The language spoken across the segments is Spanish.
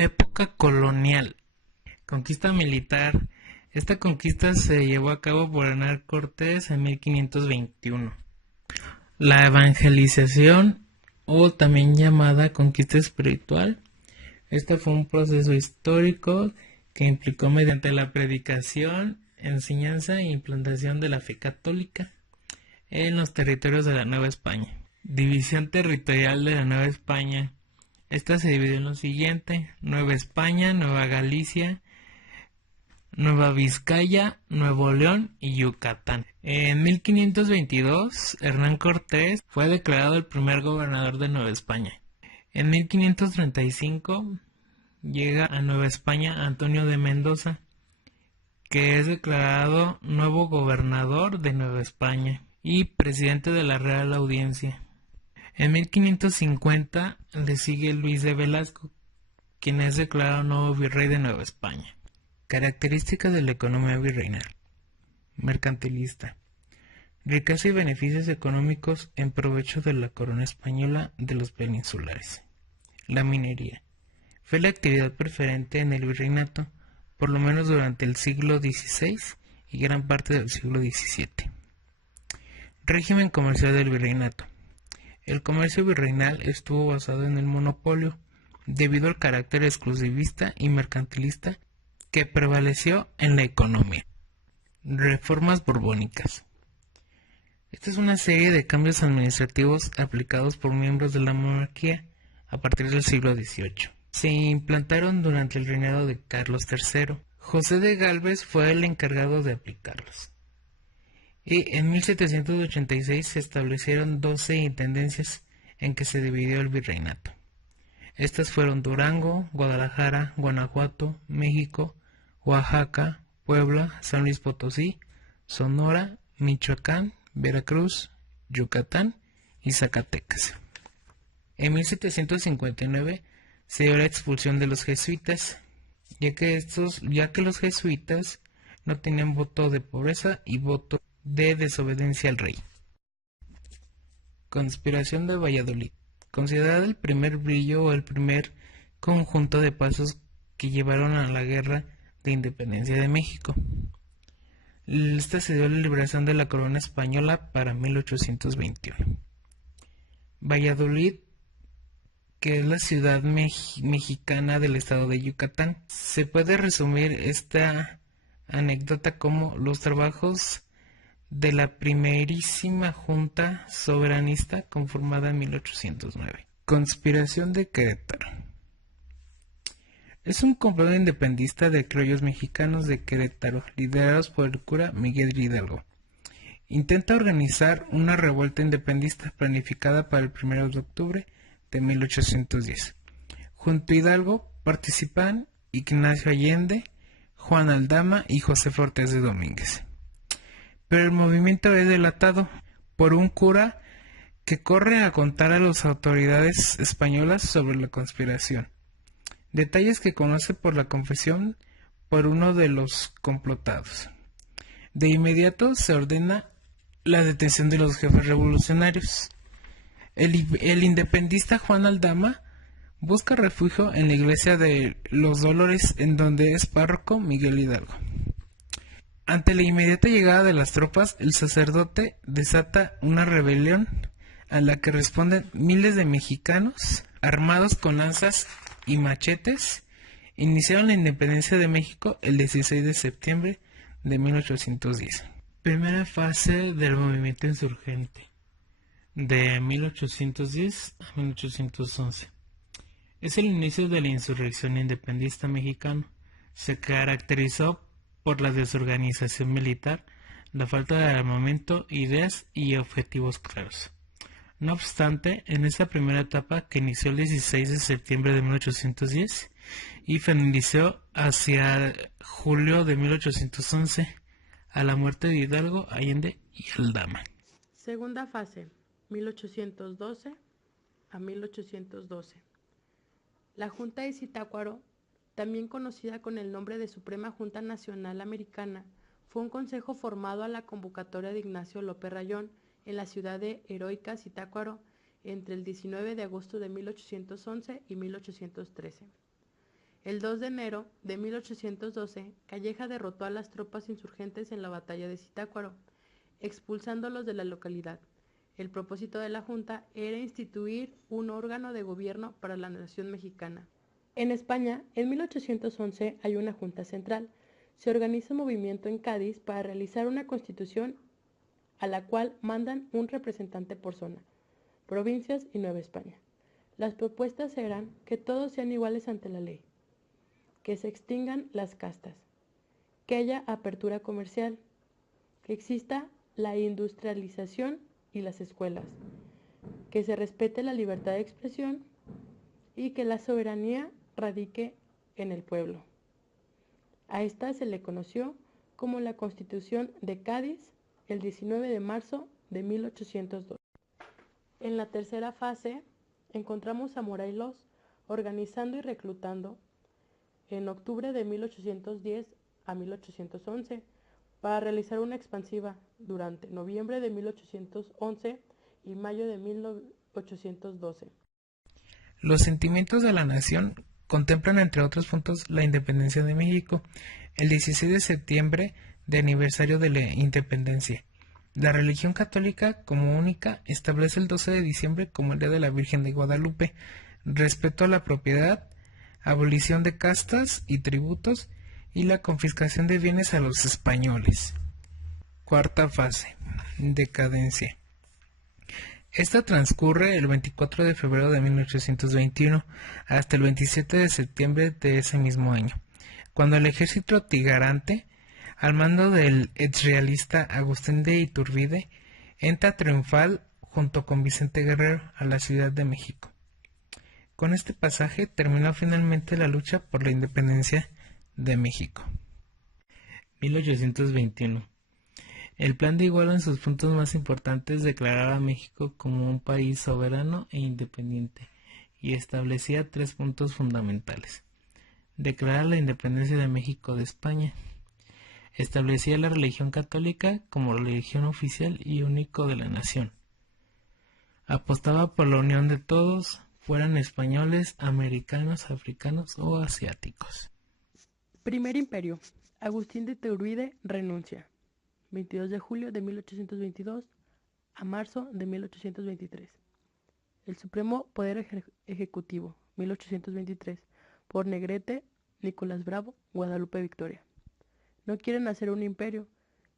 Época colonial. Conquista militar. Esta conquista se llevó a cabo por Hernán Cortés en 1521. La evangelización, o también llamada conquista espiritual. Este fue un proceso histórico que implicó mediante la predicación, enseñanza e implantación de la fe católica en los territorios de la Nueva España. División territorial de la Nueva España. Esta se dividió en lo siguiente: Nueva España, Nueva Galicia, Nueva Vizcaya, Nuevo León y Yucatán. En 1522, Hernán Cortés fue declarado el primer gobernador de Nueva España. En 1535 llega a Nueva España Antonio de Mendoza, que es declarado nuevo gobernador de Nueva España y presidente de la Real Audiencia. En 1550 le sigue Luis de Velasco, quien es declarado nuevo virrey de Nueva España. Características de la economía virreinal. Mercantilista. Riqueza y beneficios económicos en provecho de la corona española de los peninsulares. La minería. Fue la actividad preferente en el virreinato, por lo menos durante el siglo XVI y gran parte del siglo XVII. Régimen comercial del virreinato. El comercio virreinal estuvo basado en el monopolio, debido al carácter exclusivista y mercantilista que prevaleció en la economía. Reformas borbónicas. Esta es una serie de cambios administrativos aplicados por miembros de la monarquía a partir del siglo XVIII. Se implantaron durante el reinado de Carlos III. José de Gálvez fue el encargado de aplicarlos. Y en 1786 se establecieron 12 intendencias en que se dividió el virreinato. Estas fueron Durango, Guadalajara, Guanajuato, México, Oaxaca, Puebla, San Luis Potosí, Sonora, Michoacán, Veracruz, Yucatán y Zacatecas. En 1759 se dio la expulsión de los jesuitas, ya que los jesuitas no tenían voto de pobreza y voto de desobediencia al rey. Conspiración de Valladolid. Considerada el primer brillo o el primer conjunto de pasos que llevaron a la guerra de independencia de México. Esta se dio la liberación de la corona española para 1821. Valladolid, que es la ciudad mexicana del estado de Yucatán. Se puede resumir esta anécdota como los trabajos de la primerísima Junta Soberanista conformada en 1809. Conspiración de Querétaro. Es un complot independentista de criollos mexicanos de Querétaro, liderados por el cura Miguel Hidalgo. Intenta organizar una revuelta independentista planificada para el 1 de octubre de 1810. Junto a Hidalgo participan Ignacio Allende, Juan Aldama y José Ortiz de Domínguez. Pero el movimiento es delatado por un cura que corre a contar a las autoridades españolas sobre la conspiración. Detalles que conoce por la confesión por uno de los complotados. De inmediato se ordena la detención de los jefes revolucionarios. El independentista Juan Aldama busca refugio en la iglesia de los Dolores, en donde es párroco Miguel Hidalgo. Ante la inmediata llegada de las tropas, el sacerdote desata una rebelión a la que responden miles de mexicanos armados con lanzas y machetes. Iniciaron la independencia de México el 16 de septiembre de 1810. Primera fase del movimiento insurgente, de 1810 a 1811. Es el inicio de la insurrección independentista mexicana. Se caracterizó por la desorganización militar, la falta de armamento, ideas y objetivos claros. No obstante, en esta primera etapa, que inició el 16 de septiembre de 1810 y finalizó hacia julio de 1811, a la muerte de Hidalgo, Allende y Aldama. Segunda fase, 1812 a 1812. La Junta de Zitácuaro, también conocida con el nombre de Suprema Junta Nacional Americana, fue un consejo formado a la convocatoria de Ignacio López Rayón en la ciudad de heroica Zitácuaro entre el 19 de agosto de 1811 y 1813. El 2 de enero de 1812, Calleja derrotó a las tropas insurgentes en la batalla de Zitácuaro, expulsándolos de la localidad. El propósito de la Junta era instituir un órgano de gobierno para la nación mexicana. En España, en 1811 hay una Junta Central. Se organiza un movimiento en Cádiz para realizar una constitución a la cual mandan un representante por zona, provincias y Nueva España. Las propuestas eran que todos sean iguales ante la ley, que se extingan las castas, que haya apertura comercial, que exista la industrialización y las escuelas, que se respete la libertad de expresión y que la soberanía radique en el pueblo. A esta se le conoció como la Constitución de Cádiz el 19 de marzo de 1802. En la tercera fase encontramos a Morelos organizando y reclutando en octubre de 1810 a 1811 para realizar una expansiva durante noviembre de 1811 y mayo de 1812. Los sentimientos de la nación contemplan, entre otros puntos, la independencia de México, el 16 de septiembre de aniversario de la independencia. La religión católica, como única, establece el 12 de diciembre como el Día de la Virgen de Guadalupe, respeto a la propiedad, abolición de castas y tributos y la confiscación de bienes a los españoles. Cuarta fase, decadencia. Esta transcurre el 24 de febrero de 1821 hasta el 27 de septiembre de ese mismo año, cuando el ejército tigarante, al mando del exrealista Agustín de Iturbide, entra triunfal junto con Vicente Guerrero a la Ciudad de México. Con este pasaje terminó finalmente la lucha por la independencia de México. 1821. El plan de Iguala en sus puntos más importantes declaraba a México como un país soberano e independiente y establecía 3 puntos fundamentales. Declarar la independencia de México de España. Establecía la religión católica como religión oficial y único de la nación. Apostaba por la unión de todos, fueran españoles, americanos, africanos o asiáticos. Primer Imperio. Agustín de Iturbide renuncia. 22 de julio de 1822 a marzo de 1823. El Supremo Poder Ejecutivo, 1823, por Negrete, Nicolás Bravo, Guadalupe Victoria. No quieren hacer un imperio.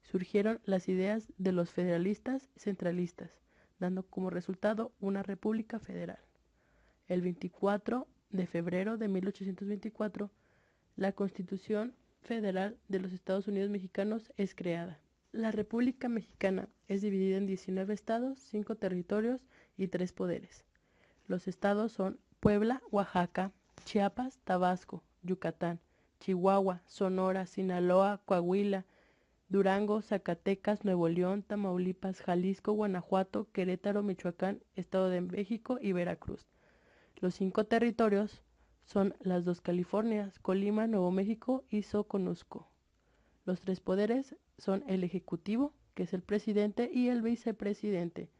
Surgieron las ideas de los federalistas centralistas, dando como resultado una república federal. El 24 de febrero de 1824, la Constitución Federal de los Estados Unidos Mexicanos es creada. La República Mexicana es dividida en 19 estados, 5 territorios y 3 poderes. Los estados son Puebla, Oaxaca, Chiapas, Tabasco, Yucatán, Chihuahua, Sonora, Sinaloa, Coahuila, Durango, Zacatecas, Nuevo León, Tamaulipas, Jalisco, Guanajuato, Querétaro, Michoacán, Estado de México y Veracruz. Los 5 territorios son las 2 Californias, Colima, Nuevo México y Soconusco. Los 3 poderes son el Ejecutivo, que es el presidente, y el vicepresidente,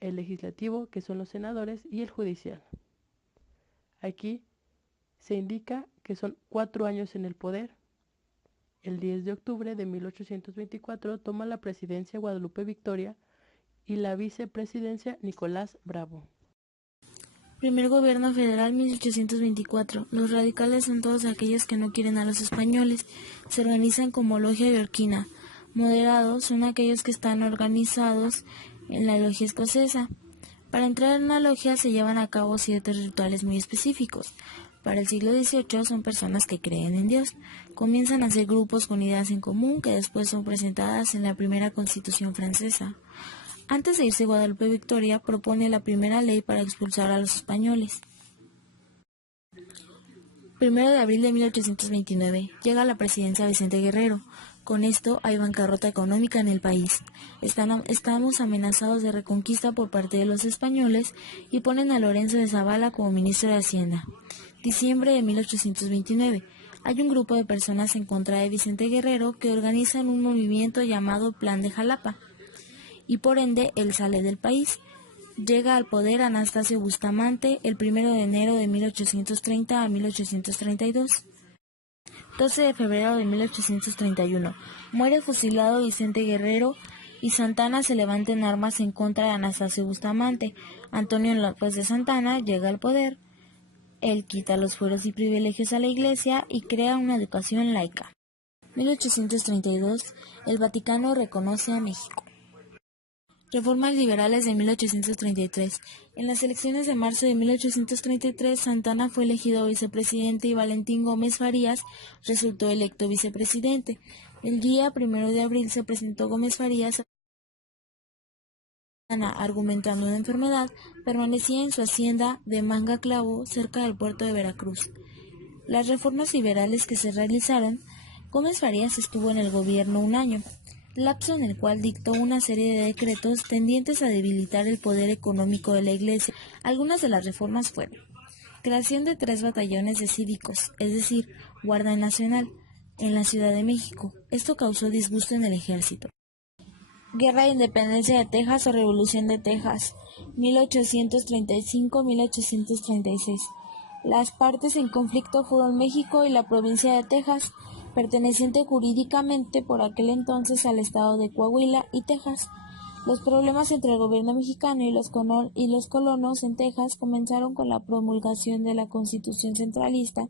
el Legislativo, que son los senadores, y el Judicial. Aquí se indica que son 4 años en el poder. El 10 de octubre de 1824 toma la presidencia Guadalupe Victoria y la vicepresidencia Nicolás Bravo. Primer Gobierno Federal 1824. Los radicales son todos aquellos que no quieren a los españoles. Se organizan como logia yorquina. Moderados son aquellos que están organizados en la logia escocesa. Para entrar en una logia se llevan a cabo ciertos rituales muy específicos. Para el siglo XVIII son personas que creen en Dios. Comienzan a ser grupos con ideas en común que después son presentadas en la primera Constitución francesa. Antes de irse, Guadalupe Victoria propone la primera ley para expulsar a los españoles. 1 de abril de 1829. Llega a la presidencia Vicente Guerrero. Con esto hay bancarrota económica en el país. Estamos amenazados de reconquista por parte de los españoles y ponen a Lorenzo de Zavala como ministro de Hacienda. Diciembre de 1829. Hay un grupo de personas en contra de Vicente Guerrero que organizan un movimiento llamado Plan de Jalapa, y por ende él sale del país. Llega al poder Anastasio Bustamante el 1 de enero de 1830 a 1832. 12 de febrero de 1831. Muere fusilado Vicente Guerrero y Santana se levanta en armas en contra de Anastasio Bustamante. Antonio López de Santana llega al poder. Él quita los fueros y privilegios a la Iglesia y crea una educación laica. 1832. El Vaticano reconoce a México. Reformas liberales de 1833. En las elecciones de marzo de 1833, Santana fue elegido vicepresidente y Valentín Gómez Farías resultó electo vicepresidente. El día 1 de abril se presentó Gómez Farías a Santana, argumentando una enfermedad, permanecía en su hacienda de Manga Clavo, cerca del puerto de Veracruz. Las reformas liberales que se realizaron, Gómez Farías estuvo en el gobierno un año, lapso en el cual dictó una serie de decretos tendientes a debilitar el poder económico de la Iglesia. Algunas de las reformas fueron: creación de 3 batallones de cívicos, es decir, Guardia Nacional, en la Ciudad de México. Esto causó disgusto en el ejército. Guerra de Independencia de Texas o Revolución de Texas, 1835-1836. Las partes en conflicto fueron México y la provincia de Texas, perteneciente jurídicamente por aquel entonces al estado de Coahuila y Texas. Los problemas entre el gobierno mexicano y los colonos en Texas comenzaron con la promulgación de la Constitución Centralista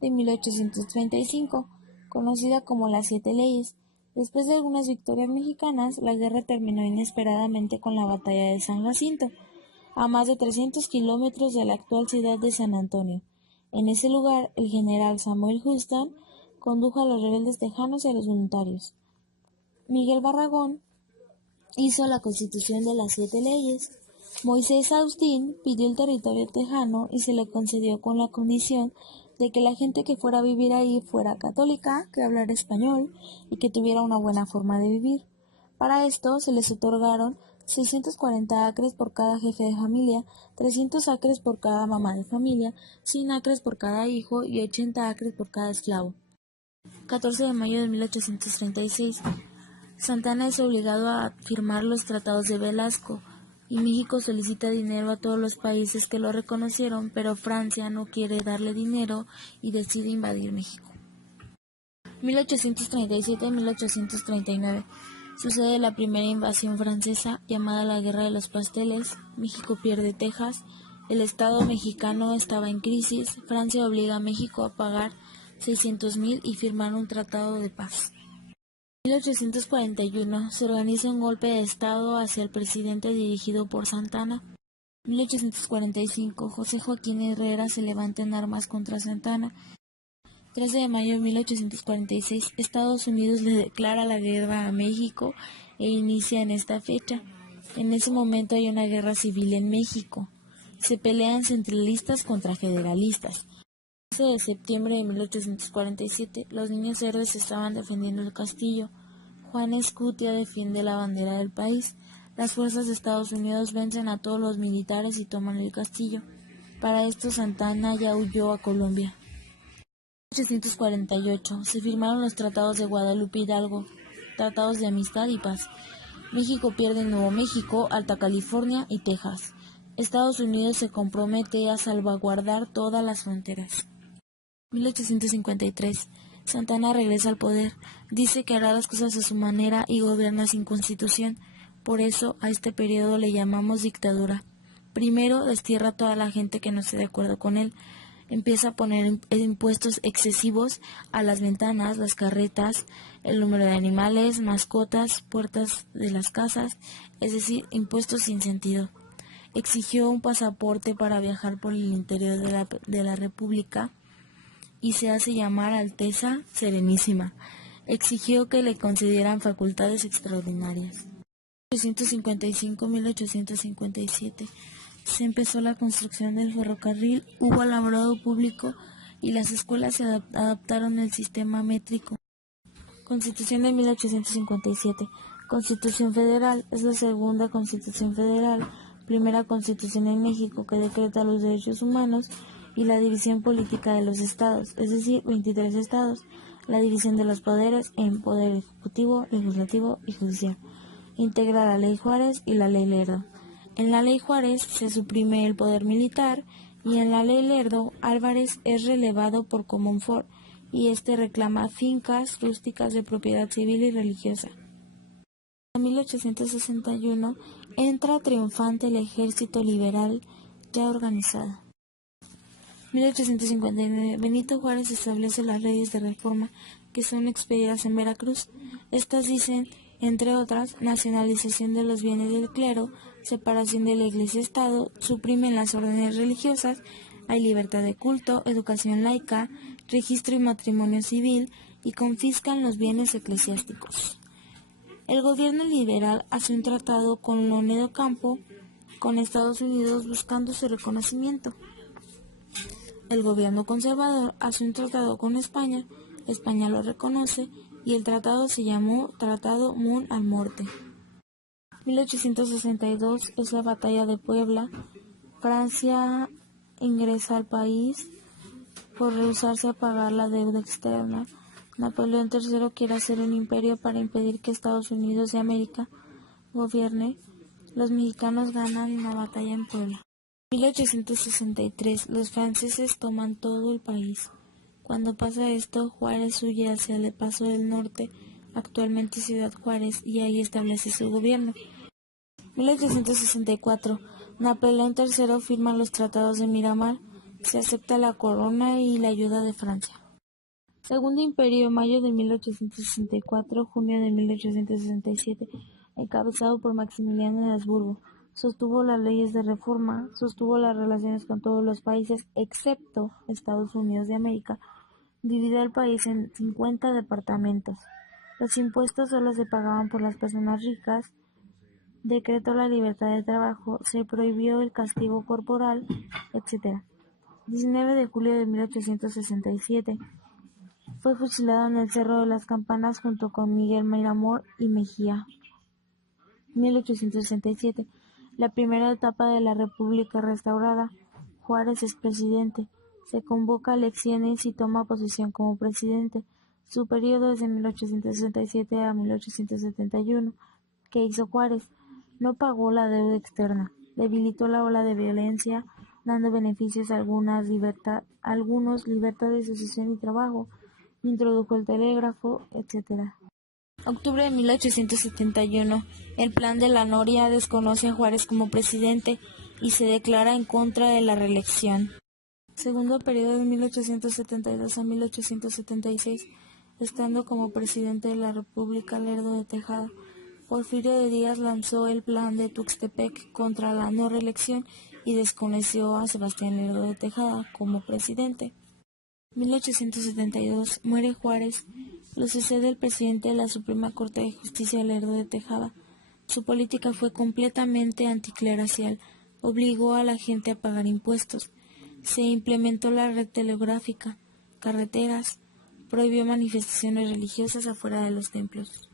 de 1835, conocida como las 7 leyes. Después de algunas victorias mexicanas, la guerra terminó inesperadamente con la batalla de San Jacinto, a más de 300 kilómetros de la actual ciudad de San Antonio. En ese lugar, el general Samuel Houston condujo a los rebeldes tejanos y a los voluntarios. Miguel Barragán hizo la Constitución de las 7 leyes. Moisés Austin pidió el territorio tejano y se le concedió con la condición de que la gente que fuera a vivir ahí fuera católica, que hablara español y que tuviera una buena forma de vivir. Para esto se les otorgaron 640 acres por cada jefe de familia, 300 acres por cada mamá de familia, 100 acres por cada hijo y 80 acres por cada esclavo. 14 de mayo de 1836. Santana es obligado a firmar los tratados de Velasco y México solicita dinero a todos los países que lo reconocieron, pero Francia no quiere darle dinero y decide invadir México. 1837-1839. Sucede la primera invasión francesa, llamada la Guerra de los Pasteles. México pierde Texas. El Estado mexicano estaba en crisis. Francia obliga a México a pagar 600,000 y firmar un tratado de paz. 1841. Se organiza un golpe de Estado hacia el presidente dirigido por Santana. 1845. José Joaquín Herrera se levanta en armas contra Santana. 13 de mayo de 1846. Estados Unidos le declara la guerra a México e inicia en esta fecha. En ese momento hay una guerra civil en México. Se pelean centralistas contra federalistas. El 11 de septiembre de 1847, los niños héroes estaban defendiendo el castillo. Juan Escutia defiende la bandera del país. Las fuerzas de Estados Unidos vencen a todos los militares y toman el castillo. Para esto Santana ya huyó a Colombia. 1848. Se firmaron los tratados de Guadalupe Hidalgo, tratados de amistad y paz. México pierde Nuevo México, Alta California y Texas. Estados Unidos se compromete a salvaguardar todas las fronteras. 1853. Santana regresa al poder. Dice que hará las cosas a su manera y gobierna sin constitución. Por eso a este periodo le llamamos dictadura. Primero destierra a toda la gente que no esté de acuerdo con él. Empieza a poner impuestos excesivos a las ventanas, las carretas, el número de animales, mascotas, puertas de las casas, es decir, impuestos sin sentido. Exigió un pasaporte para viajar por el interior de la República y se hace llamar Alteza Serenísima. Exigió que le concedieran facultades extraordinarias. 1855-1857. Se empezó la construcción del ferrocarril, hubo alumbrado público y las escuelas se adaptaron al sistema métrico. Constitución de 1857. Constitución Federal. Es la segunda Constitución Federal, primera Constitución en México que decreta los derechos humanos y la división política de los estados, es decir, 23 estados, la división de los poderes en poder ejecutivo, legislativo y judicial. Integra la Ley Juárez y la Ley Lerdo. En la Ley Juárez se suprime el poder militar y en la Ley Lerdo Álvarez es relevado por Comonfort y este reclama fincas rústicas de propiedad civil y religiosa. En 1861 entra triunfante el ejército liberal ya organizado. 1859 Benito Juárez establece las leyes de reforma que son expedidas en Veracruz. Estas dicen, entre otras, nacionalización de los bienes del clero, separación de la Iglesia-Estado, suprimen las órdenes religiosas, hay libertad de culto, educación laica, registro y matrimonio civil y confiscan los bienes eclesiásticos. El gobierno liberal hace un tratado con Lonedo Campo, con Estados Unidos buscando su reconocimiento. El gobierno conservador hace un tratado con España, España lo reconoce y el tratado se llamó Tratado Mont al Morte. 1862 es la batalla de Puebla. Francia ingresa al país por rehusarse a pagar la deuda externa. Napoleón III quiere hacer un imperio para impedir que Estados Unidos de América gobierne. Los mexicanos ganan la batalla en Puebla. 1863 los franceses toman todo el país. Cuando pasa esto, Juárez huye hacia el Paso del Norte, actualmente Ciudad Juárez, y ahí establece su gobierno. 1864 Napoleón III firma los tratados de Miramar, se acepta la corona y la ayuda de Francia. Segundo Imperio, mayo de 1864, junio de 1867, encabezado por Maximiliano de Habsburgo. Sostuvo las leyes de reforma, sostuvo las relaciones con todos los países excepto Estados Unidos de América, dividió el país en 50 departamentos. Los impuestos solo se pagaban por las personas ricas, decretó la libertad de trabajo, se prohibió el castigo corporal, etc. 19 de julio de 1867. Fue fusilado en el Cerro de las Campanas junto con Miguel Miramón y Mejía. 1867. La primera etapa de la República restaurada. Juárez es presidente. Se convoca elecciones y toma posesión como presidente. Su periodo es de 1867 a 1871. ¿Qué hizo Juárez? No pagó la deuda externa. Debilitó la ola de violencia, dando beneficios a algunos, libertad de asociación y trabajo. Introdujo el telégrafo, etc. Octubre de 1871. El Plan de la Noria desconoce a Juárez como presidente y se declara en contra de la reelección. Segundo periodo de 1872 a 1876. Estando como presidente de la República Lerdo de Tejada, Porfirio de Díaz lanzó el Plan de Tuxtepec contra la no reelección y desconoció a Sebastián Lerdo de Tejada como presidente. 1872. Muere Juárez. Lo sucede el presidente de la Suprema Corte de Justicia, Lerdo de Tejada. Su política fue completamente anticlerical. Obligó a la gente a pagar impuestos. Se implementó la red telegráfica, carreteras, prohibió manifestaciones religiosas afuera de los templos.